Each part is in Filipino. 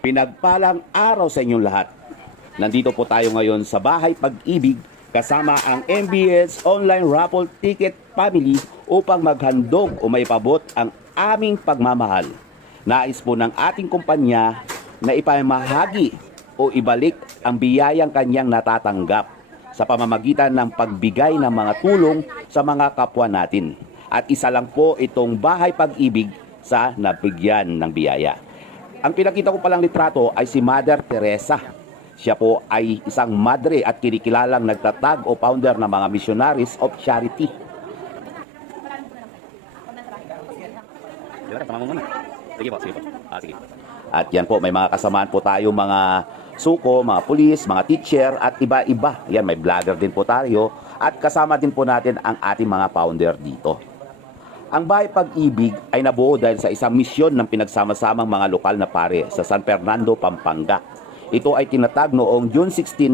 Pinagpalang araw sa inyong lahat. Nandito po tayo ngayon sa Bahay Pag-ibig kasama ang MBS Online Raffle Ticket Family upang maghandog o maipabot ang aming pagmamahal. Nais po ng ating kumpanya na ipamahagi o ibalik ang biyayang kanyang natatanggap sa pamamagitan ng pagbigay ng mga tulong sa mga kapwa natin. At isa lang po itong Bahay Pag-ibig sa nabigyan ng biyaya. Ang pinakita ko palang litrato ay si Mother Teresa. Siya po ay isang madre at kinikilalang nagtatag o founder ng mga Missionaries of Charity. Sige. At yan po, may mga kasamaan po tayo, mga suko, mga pulis, mga teacher at iba-iba. Yan, may vlogger din po tayo at kasama din po natin ang ating mga founder dito. Ang Bahay Pag-ibig ay nabuo dahil sa isang misyon ng pinagsama-samang mga lokal na pare sa San Fernando, Pampanga. Ito ay tinatag noong June 16,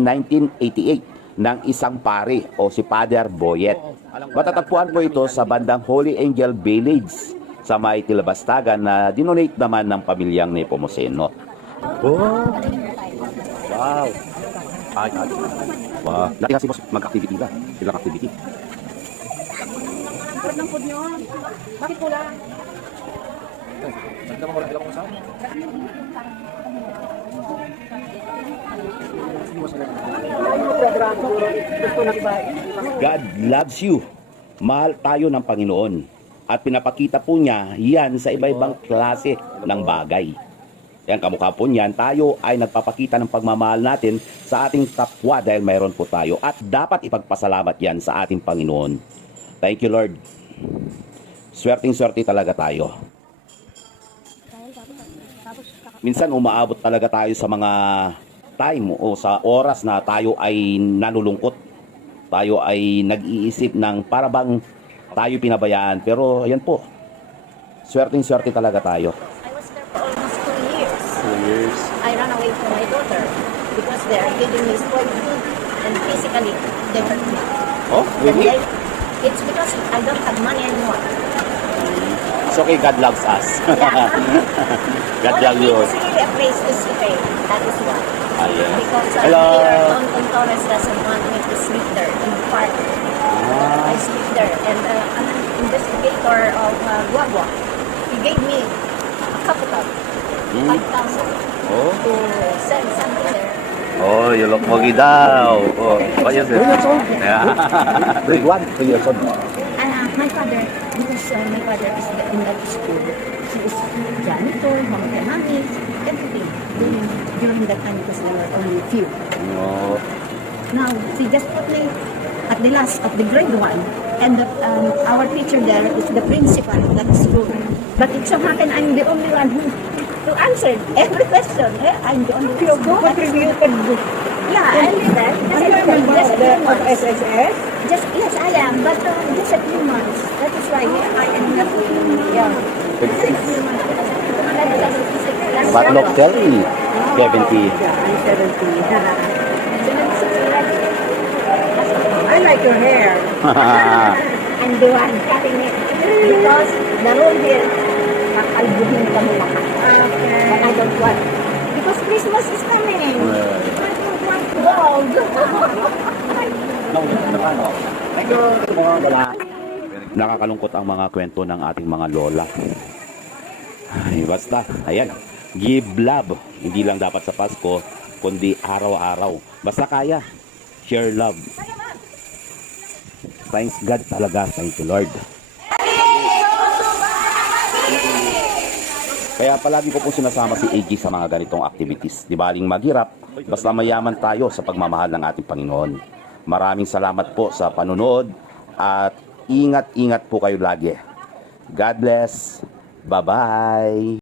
1988 ng isang pare o si Father Boyet. Matatagpuan po ito sa bandang Holy Angel Village sa may Tilabastagan na dinonate naman ng pamilyang Nepomuceno. Oh! Wow! Wow! Laki kasi mag-activity ba? Silang activity. Ng food nyo. Bakit pula? God loves you. Mahal tayo ng Panginoon. At pinapakita po niya yan sa iba-ibang klase ng bagay. Yan, kamukha po niyan, tayo ay nagpapakita ng pagmamahal natin sa ating kapwa dahil mayroon po tayo. At dapat ipagpasalamat yan sa ating Panginoon. Thank you, Lord. Swerting-swerte talaga tayo. Minsan umaabot talaga tayo sa mga time o sa oras na tayo ay nalulungkot. Tayo ay nag-iisip ng para bang tayo pinabayaan. Pero ayan po, swerting-swerte talaga tayo. I was there for almost 2 years. 2 years. I ran away from my daughter because they are giving me spoiled food and physically they hurt me. Oh, really? It's because I don't have money anymore. It's okay, God loves us. Yeah. God loves you. It's really a place to stay. That is why. Yes. Because Hello. here, Tonton Torres doesn't want me to sleep there in the park. I sleep there. And an investigator of Guagua, he gave me a capital, 5,000, Oh. to send something there. Oh, you look mogi daw. Oh, what is it? Yeah. Grade 1, 3 years old. My father, because my father is in that school, he is janitor, mami, everything. During that time, because there were only few. Oh. Now, she just put me at the last of the grade 1, and our teacher there is the principal of that school. But it so happened I'm the only one who answered every question. I'm the only one who contributed. Yeah, I did that. Just a few months. SSS? Yes, I am, but just a few months. That is why I ended up with just a few months. But look, tell me, 70. I'm 70. I like your hair. I'm the one cutting it because the rule here, makalbuhin kami lahat. But I don't want. Because Christmas is coming. I don't want dog. Nakakalungkot ang mga kwento ng ating mga lola. Ay, basta, ayan. Give love. Hindi lang dapat sa Pasko, kundi araw-araw. Basta kaya, share love. Thanks God talaga. Thank you, Lord. Kaya palagi ko po sinasama si AG sa mga ganitong activities. Di baling maghirap, basta mayaman tayo sa pagmamahal ng ating Panginoon. Maraming salamat po sa panunood at ingat-ingat po kayo lagi. God bless. Bye-bye.